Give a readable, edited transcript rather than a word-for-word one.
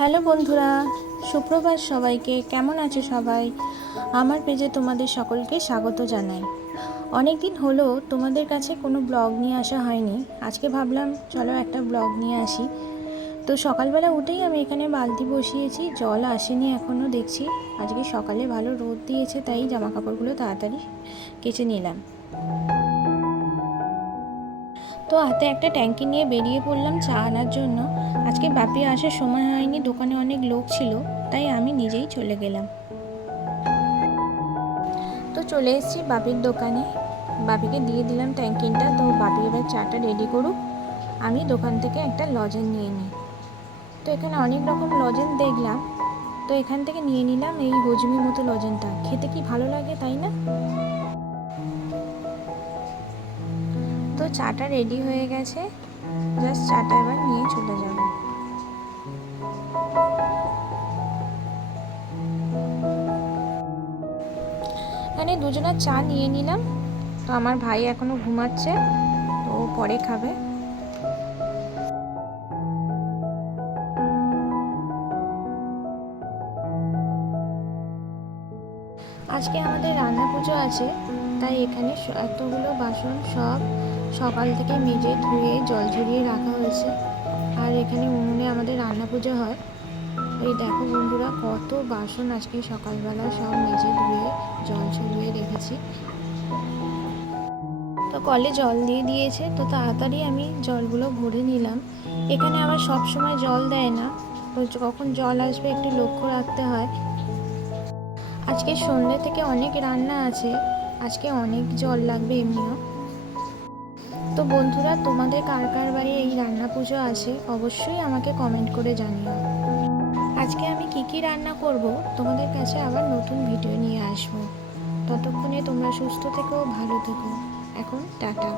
Hello বন্ধুরা, সুপ্রভাত সবাইকে। কেমন আছো সবাই? আমার পেজে তোমাদের সকলকে স্বাগত জানাই। অনেক দিন হলো তোমাদের কাছে কোনো ব্লগ নিয়ে আসা হয়নি। আজকে ভাবলাম চলো একটা ব্লগ নিয়ে আসি। তো সকালবেলা উঠেই আমি এখানে বালতি বসিয়েছি, জল আসেনি এখনও দেখছি। আজকে সকালে ভালো রোদ দিয়েছে, তাই জামা কাপড়গুলো তাড়াতাড়ি কেচে নিলাম। তো হাতে একটা ট্যাঙ্কি নিয়ে বেরিয়ে পড়লাম চা আনার জন্য। আজকে বাপি আসার সময় হয়নি, দোকানে অনেক লোক ছিল, তাই আমি নিজেই চলে গেলাম। তো চলে এসেছি বাপির দোকানে, বাপিকে দিয়ে দিলাম ট্যাঙ্কিটা। তো বাপি এবার চাটা রেডি করুক, আমি দোকান থেকে একটা লজেন নিয়ে নিই। তো এখানে অনেক রকম লজেন দেখলাম, তো এখান থেকে নিয়ে নিলাম এই হজমি মতো লজেনটা। খেতে কি ভালো লাগে তাই না? তো চাটা রেডি হয়ে গেছে, জাস্ট চাটা এবার নিয়ে চলে যাব। এখানে দুজনের চা নিয়ে নিলাম। তো আমার ভাই এখনো ঘুমাচ্ছে, তো পরে খাবে। আজকে আমাদের রান্না পুজো আছে, তাই এখানে এতগুলো বাসন সব সকাল থেকে মেজে ধুয়ে জল ঝরিয়ে রাখা হয়েছে। আর এখানে উনুনে আমাদের রান্না পুজো হয়। এই দেখো বন্ধুরা, কত বাসন আজকে সকালবেলা সব মেজে ধুয়ে জল ঝরিয়ে রেখেছি। তো কলে জল দিয়ে দিয়েছে, তো তাড়াতাড়ি আমি জলগুলো ভরে নিলাম। এখানে আবার সব সময় জল দেয় না, তো কখন জল আসবে একটু লক্ষ্য রাখতে হয়। আজকে সন্ধ্যে থেকে অনেক রান্না আছে, আজকে অনেক জল লাগবে এমনিও। তো বন্ধুরা, তোমাদের কার কার বাড়ি এই রান্না পুজো আছে অবশ্যই আমাকে কমেন্ট করে জানিও। আজকে আমি কি কি রান্না করব তোমাদের কাছে আবার নতুন ভিডিও নিয়ে আসবো। ততক্ষণে তোমরা সুস্থ থেকো, ভালো থেকো। এখন টাটা।